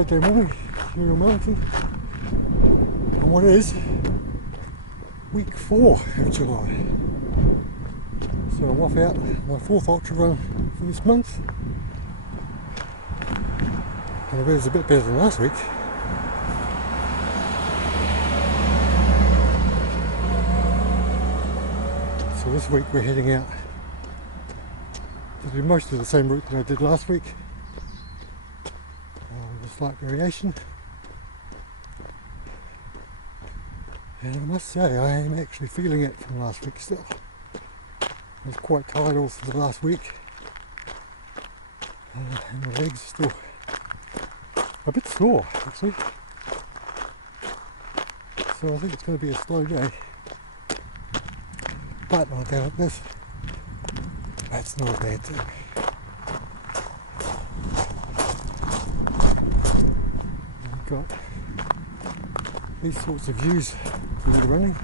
Saturday morning here in Wellington on what is week 4 of July. So I'm off out my 4th ultra run for this month, and the weather's a bit better than last week. So this week we're heading out to do most of the same route that I did last week, with a slight variation. And I must say, I am actually feeling it from last week still. I was quite tired all through the last week, and my legs are still a bit sore actually. So I think it's going to be a slow day. But on a day like this, that's not a bad thing. We've got these sorts of views when you're running.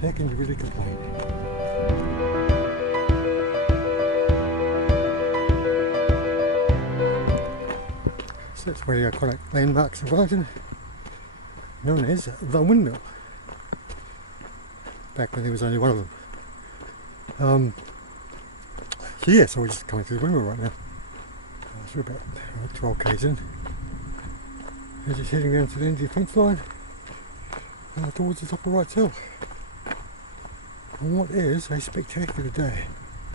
How can you really complain? So that's one of the iconic landmarks of Wellington, known as the Windmill, back when there was only one of them. So yeah, so we're just coming through the windmill right now. So we're about 12 k's in. We're just heading down to the end of the fence line towards the top of Wrights Hill. And what is a spectacular day.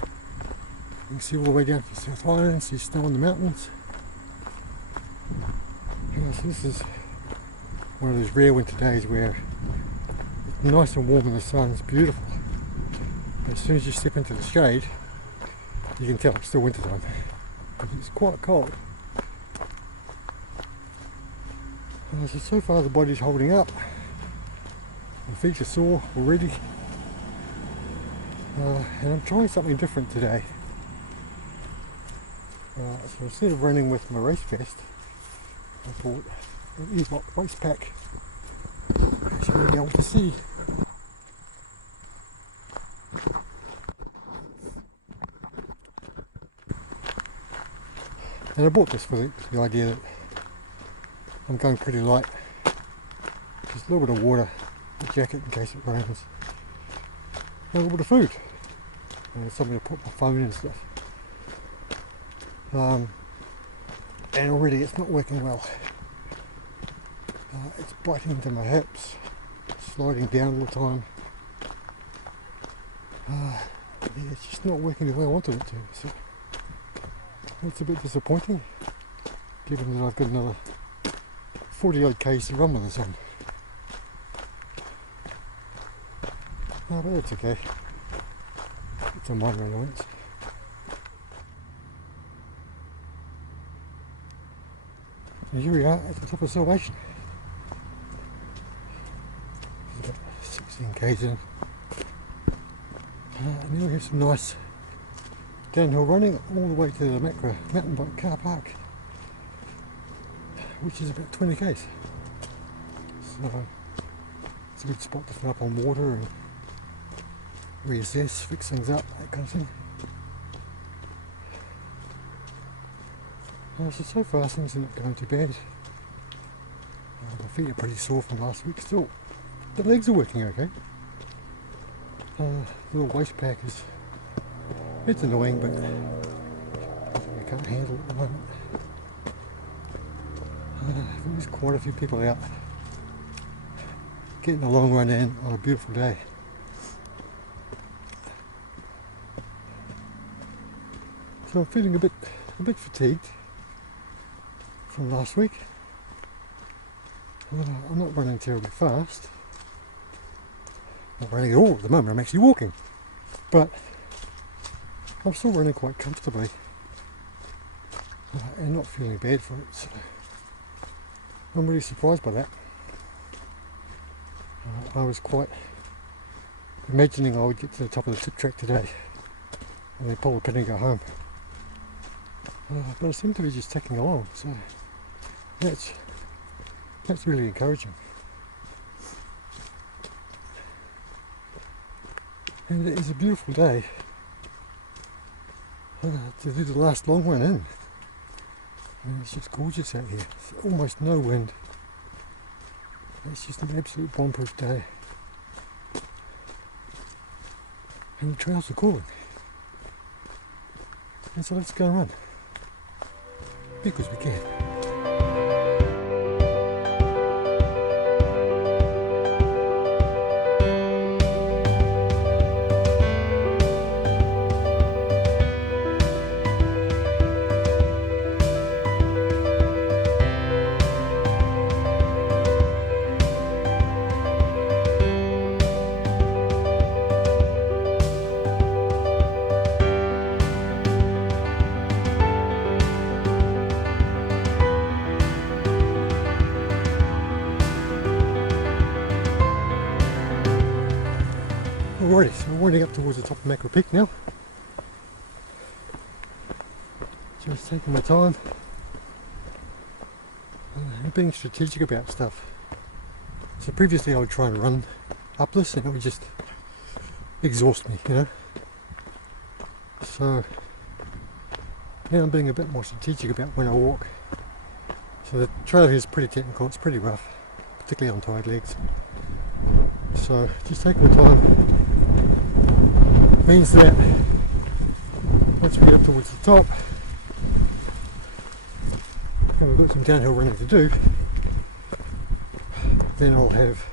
You can see all the way down to the South Island, see snow on the mountains. So this is one of those rare winter days where it's nice and warm in the sun, it's beautiful. But as soon as you step into the shade, you can tell it's still winter time. It's quite cold. So far the body's holding up. My feet are sore already. And I'm trying something different today. So instead of running with my race vest, I thought I'd use my waist pack. I should be able to see. And I bought this for the idea that I'm going pretty light. Just a little bit of water, a jacket in case it rains, and a little bit of food, and something to put my phone in and stuff. And already it's not working well. It's biting into my hips, sliding down all the time. Yeah, it's just not working the way I wanted it to. So it's a bit disappointing, given that I've got another 40 odd k's to run with this on. Oh, but that's okay. It's a minor annoyance. And here we are at the top of Salvation. It's about 16 k's in. And now we have some nice downhill running all the way to the Macra mountain bike car park, which is about 20 k's. So it's a good spot to fill up on water and reassess, fix things up, that kind of thing. So far things are not going too bad. My feet are pretty sore from last week still. The legs are working okay. The little waist pack is, it's annoying, but I can't handle it at the moment. There's quite a few people out getting a long run in on a beautiful day. So I'm feeling a bit fatigued from last week. I'm not running terribly fast. Not running at all at the moment, I'm actually walking. But I'm still running quite comfortably and not feeling bad for it. So I'm really surprised by that. I was quite imagining I would get to the top of the tip track today and then pull the pin and go home. But I seem to be just ticking along, so that's really encouraging. And it is a beautiful day to do the last long run in. And it's just gorgeous out here. There's almost no wind. It's just an absolute bomb-proof day. And the trails are calling. And so let's go and run. Because we can. Alrighty, so we're winding up towards the top of Macro Peak now. Just taking my time and being strategic about stuff. So previously I would try and run up this and it would just exhaust me, you know. So now I'm being a bit more strategic about when I walk. So the trail here is pretty technical, it's pretty rough, particularly on tired legs. So just taking the time means that once we get up towards the top and we've got some downhill running to do, then I'll have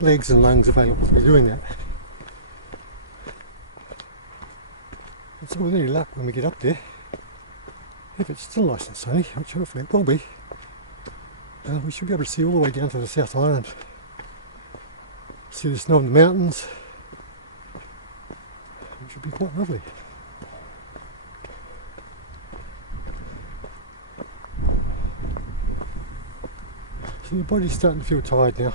legs and lungs available to be doing that. And so with any luck when we get up there, if it's still nice and sunny, which hopefully it will be, we should be able to see all the way down to the South Island. See the snow in the mountains, which would be quite lovely. So your body's starting to feel tired now.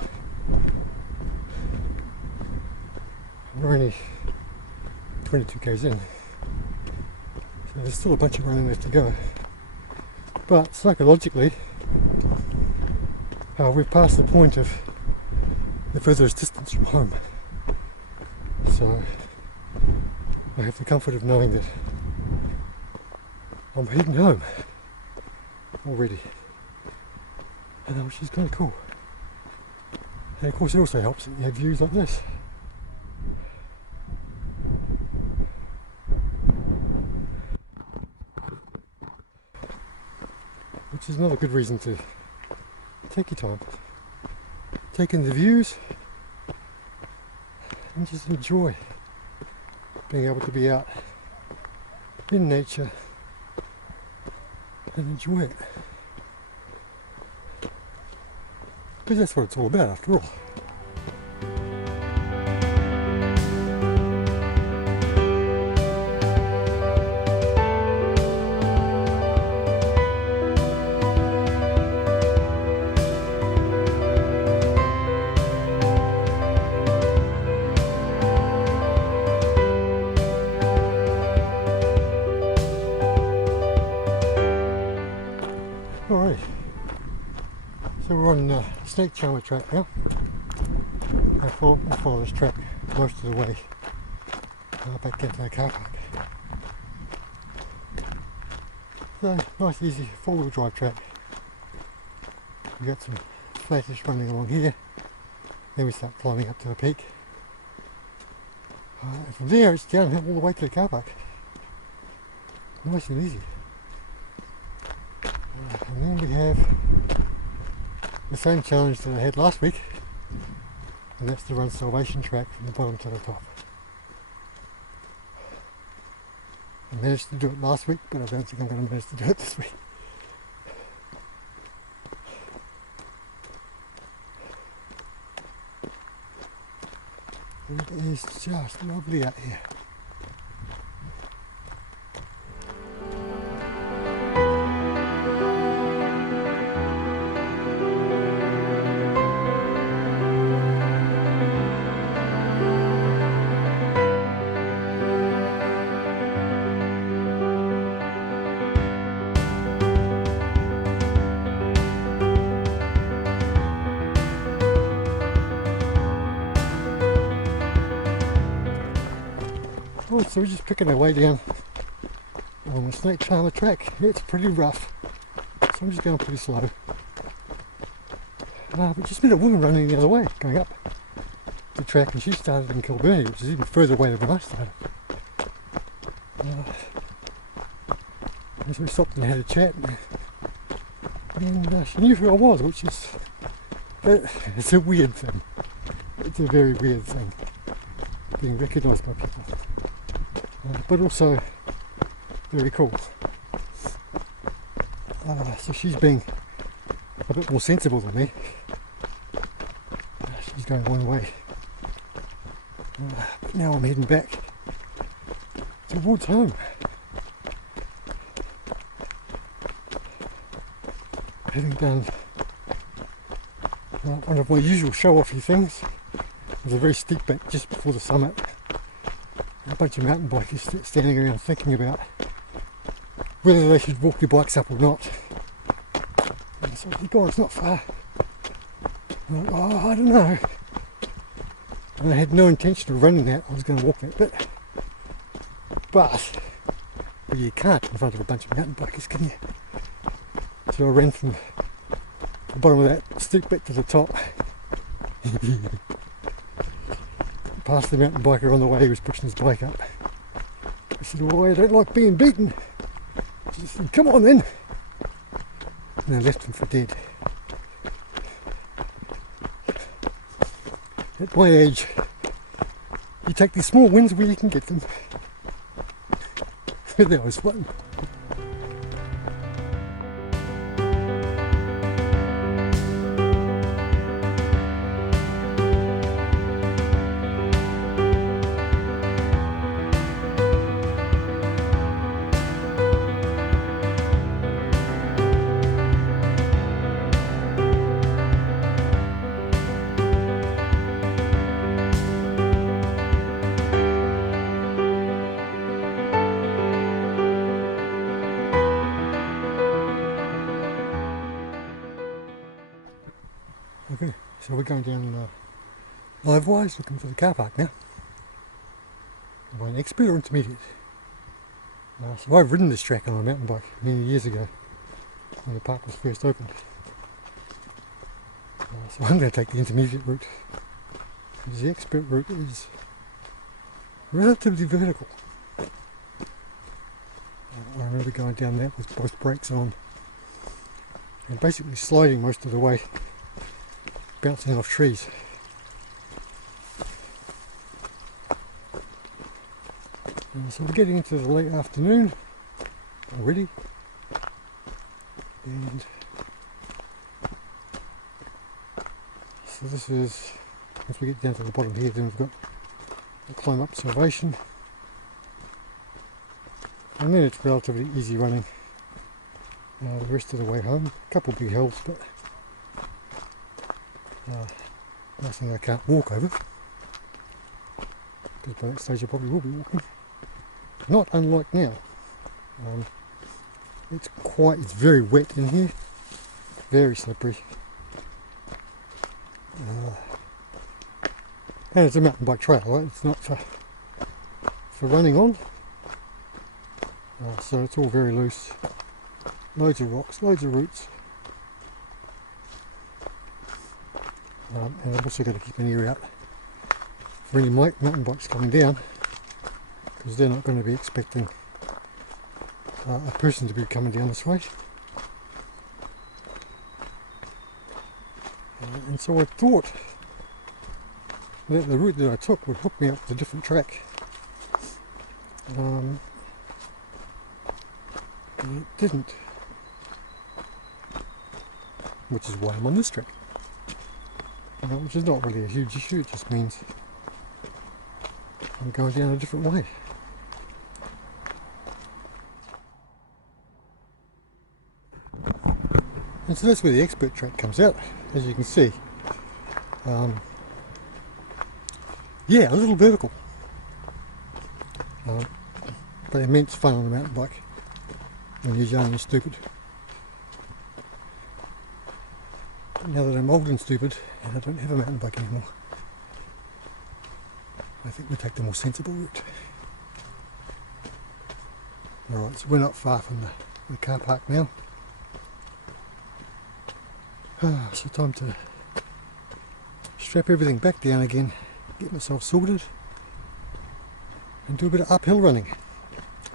We're only 22 k's in, so there's still a bunch of running left to go. But psychologically, we've passed the point of the furthest distance from home. So I have the comfort of knowing that I'm heading home already, and which is kind of cool. And of course it also helps that you have views like this. Which is another good reason to take your time, take in the views, and just enjoy being able to be out in nature and enjoy it. Because that's what it's all about after all. Alright, so we're on Snake Charmer track now. I follow this track most of the way back into the car park. So nice easy 4-wheel drive track. We've got some flattish running along here, then we start climbing up to the peak. And from there it's downhill all the way to the car park. Nice and easy. And then we have the same challenge that I had last week, and that's to run Salvation track from the bottom to the top. I managed to do it last week, but I don't think I'm going to manage to do it this week. It is just lovely out here. So we're just picking our way down on the Snake Charmer track. It's pretty rough, so I'm just going pretty slow. But just met a woman running the other way, going up the track, and she started in Kilburnie, which is even further away than I started. So we stopped and had a chat, and she knew who I was, which is, it's a weird thing. It's a very weird thing, being recognised by people, but also very cool. So she's being a bit more sensible than me. She's going one way, but now I'm heading back towards home. Having done one of my usual show-offy things, there's a very steep bank just before the summit. A bunch of mountain bikers standing around thinking about whether they should walk their bikes up or not. And so, God, it's not far. I'm like, oh, I don't know. And I had no intention of running that. I was going to walk that bit. But you can't in front of a bunch of mountain bikers, can you? So I ran from the bottom of that steep bit to the top. Past the mountain biker on the way who was pushing his bike up. I said, oh, I don't like being beaten. She said, come on then. And I left him for dead. At my age, you take these small wins where you can get them. That was fun. Okay, so we're going down Livewise, looking for the car park now. Am I an expert or intermediate? So I've ridden this track on a mountain bike many years ago when the park was first opened. So I'm going to take the intermediate route, because the expert route is relatively vertical. I remember going down that with both brakes on and basically sliding most of the way, bouncing off trees. So we're getting into the late afternoon already, and so this is, once we get down to the bottom here, then we've got a climb up Salvation, and then it's relatively easy running the rest of the way home. A couple of big hills, but nothing I can't walk over, because by that stage I probably will be walking. Not unlike now. It's very wet in here, very slippery, and it's a mountain bike trail, right? It's not for running on, so it's all very loose, loads of rocks, loads of roots, and I've also got to keep an ear out for any mountain bikes coming down, because they're not going to be expecting a person to be coming down this way. And so I thought that the route that I took would hook me up to a different track. It didn't, which is why I'm on this track, which is not really a huge issue. It just means I'm going down a different way. And so that's where the expert track comes out, as you can see. Yeah, a little vertical, but immense fun on a mountain bike when you're young and stupid. Now that I'm old and stupid and I don't have a mountain bike anymore, I think we take the more sensible route. Alright, so we're not far from the car park now. So time to strap everything back down again, get myself sorted and do a bit of uphill running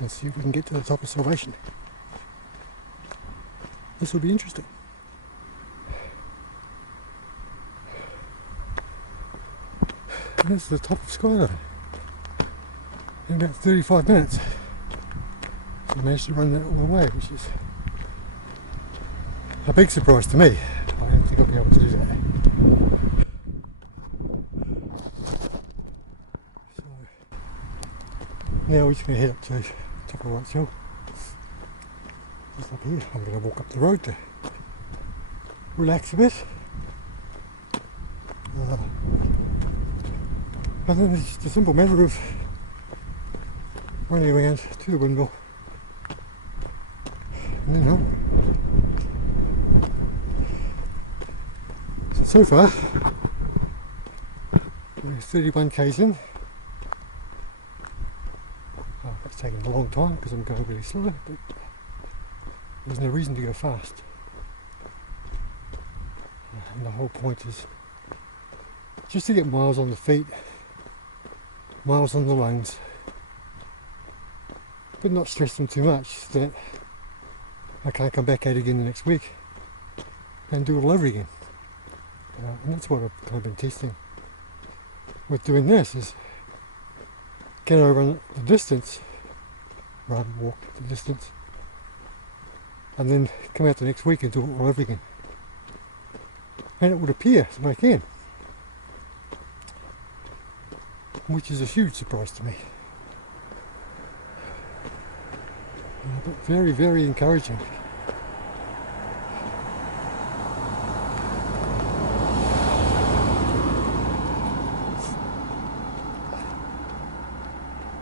and see if we can get to the top of Salvation. This will be interesting. And this is the top of Skyline in about 35 minutes. So I managed to run that all the way, which is a big surprise to me. I didn't think I'd be able to do that. So now we're just going to head up to the top of Whites Hill. Just up here. I'm going to walk up the road to relax a bit. And then it's just a simple matter of running around to the windmill and then home. So far, we're 31 k's in. It's taken a long time because I'm going really slow, but there's no reason to go fast. And the whole point is just to get miles on the feet, miles on the lungs, but not stress them too much that I can't come back out again the next week and do it all over again. And that's what I've kind of been testing with doing this, is can I run the distance, walk the distance, and then come out the next week and do it all over again. And it would appear that I can, which is a huge surprise to me. But very, very encouraging.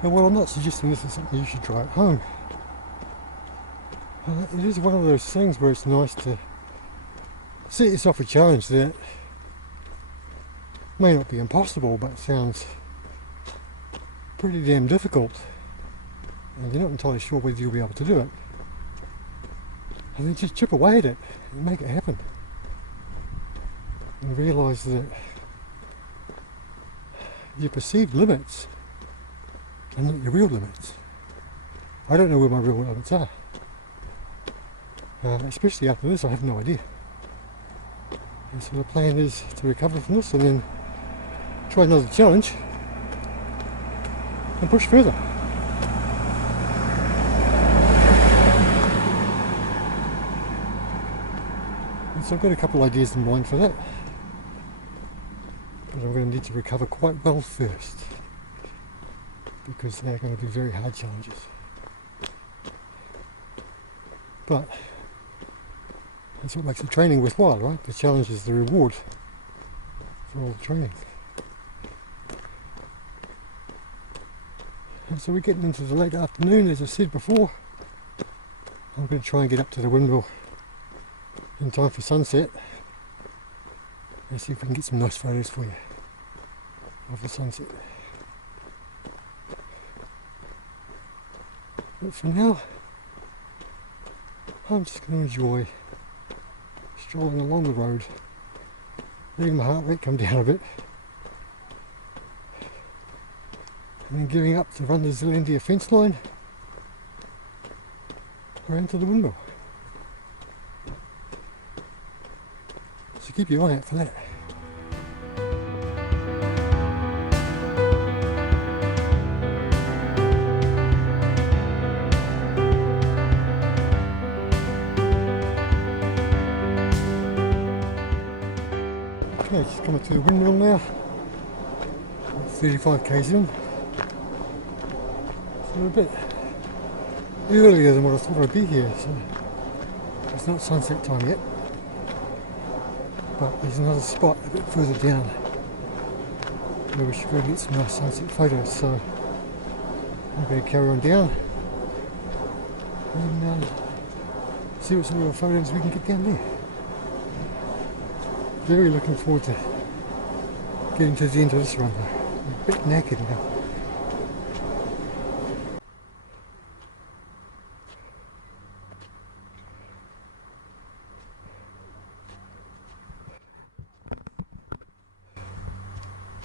And while I'm not suggesting this is something you should try at home, it is one of those things where it's nice to set yourself a challenge that may not be impossible, but sounds pretty damn difficult, and you're not entirely sure whether you'll be able to do it. And then just chip away at it and make it happen. And realise that your perceived limits are not your real limits. I don't know where my real limits are. Especially after this, I have no idea. And so the plan is to recover from this and then try another challenge and push further. And so I've got a couple of ideas in mind for that, but I'm going to need to recover quite well first, because they're going to be very hard challenges. But that's what makes the training worthwhile, right? The challenge is the reward for all the training. And so we're getting into the late afternoon, as I said before. I'm going to try and get up to the windmill in time for sunset and see if we can get some nice photos for you of the sunset. But for now, I'm just going to enjoy strolling along the road, letting my heart rate come down a bit, and then gearing up to run the Zealandia fence line around to the windmill. So keep your eye out for that. Okay, just coming to the windmill now. 35 k's in. So we're a bit earlier than what I thought I'd be here, so it's not sunset time yet. But there's another spot a bit further down where we should go get some nice sunset photos, so I'm going to carry on down and see what sort of photos we can get down there. Very looking forward to getting to the end of this run. I'm a bit knackered now.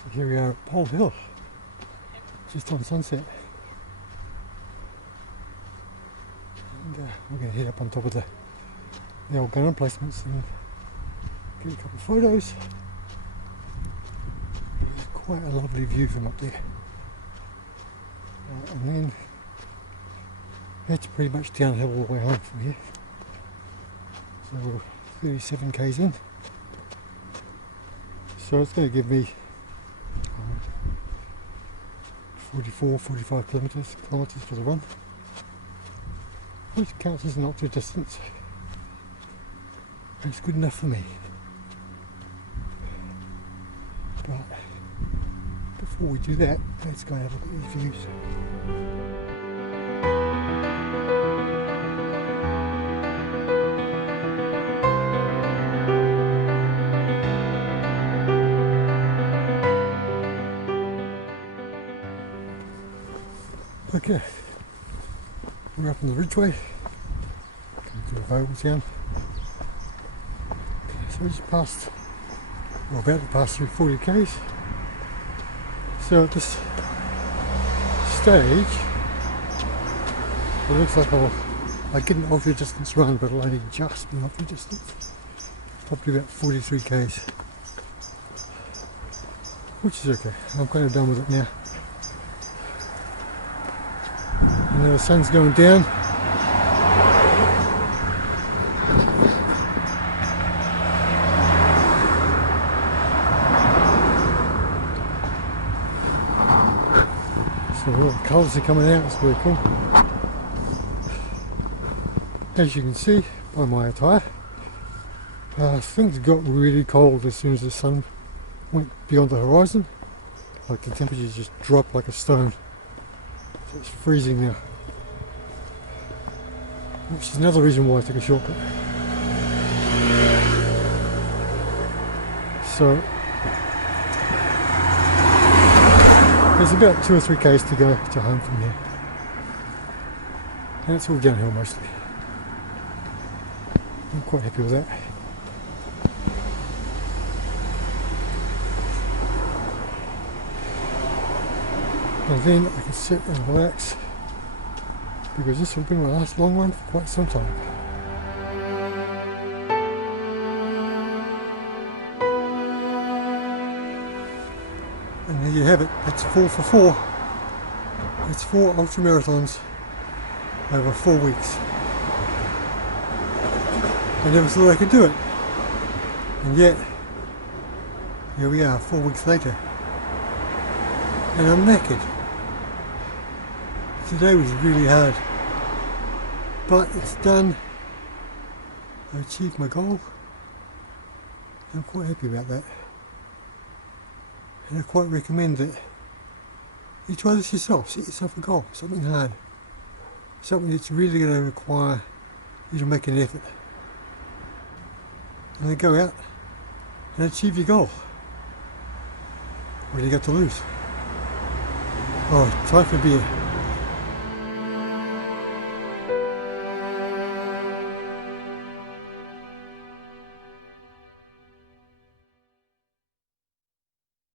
So here we are at Pole Hill, just on sunset. And we're going to head up on top of the old gun emplacements and get a couple of photos. It's quite a lovely view from up there. And then it's pretty much downhill all the way home from here. So we're 37 k's in. So it's going to give me 45 kilometres for the run, which counts as an ultra distance. It's good enough for me. But before we do that, let's go and have a look at these views. Okay, we're up on the ridgeway, coming to the Vogel town. So we just passed, we're about to pass through 40 k's. So at this stage, it looks like I get an ultra distance run, but it'll only just be ultra distance. Probably about 43 k's, which is okay. I'm kind of done with it now. And now the sun's going down. So all the colours are coming out, it's very cool. As you can see by my attire, things got really cold as soon as the sun went beyond the horizon. Like the temperatures just dropped like a stone. So it's freezing now. Which is another reason why I took a shortcut. So there's about 2 or 3 k's to go to home from here. And it's all downhill mostly. I'm quite happy with that. And then I can sit and relax, because this will be my last long run for quite some time. And there you have it, it's 4 for 4. It's 4 ultra marathons over 4 weeks. I never thought I could do it. And yet, here we are 4 weeks later. And I'm knackered. Today was really hard, but it's done. I achieved my goal. I'm quite happy about that. And I quite recommend that you try this yourself. Set yourself a goal, something hard. Something that's really going to require you to make an effort. And then go out and achieve your goal. What do you got to lose? Oh, time for beer.